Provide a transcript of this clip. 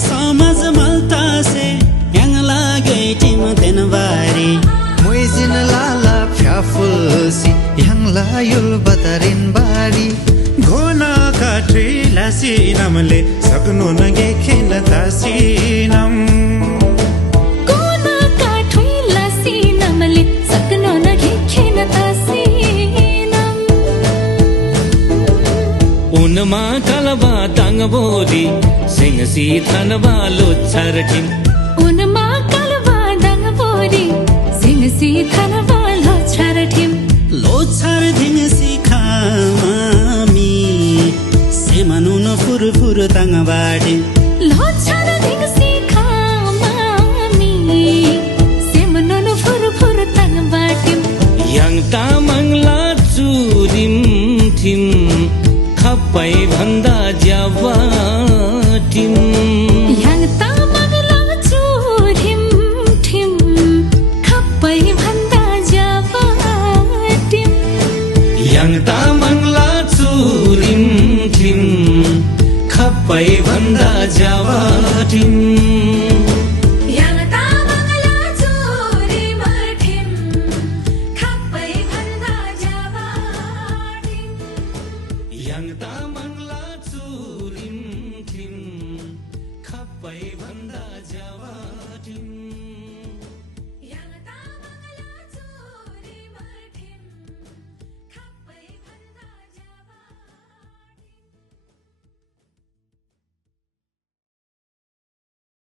समाज मलता से yang lagi tim tenwari muizin lala fyafulsi yang layul batarin bari घोना काट्री लासी नमले सक्नु नगे खेल तासी नम घोना काट्री लासी नमले सक्नु नगे खेल तासी नम उनमा कलबा तंगबोदी सिंगसी थनबा लोछर ठिम उनमा कलबा तंगबोदी सिंगसी थनबा लोछर ठिम लोछर दिन सिखामी सेमनुन फुर फुर तंगबाडी लोछर दिन सिखामी सेमनुन फुर फुर तंगबाडी yang tamangla churim thim खप्पै भन्दा ज्यावा टिम yang tamangla churim thim खप्पै भन्दा ज्यावा टिम yang tamangla churim thim खप्पै भन्दा ज्यावा टिम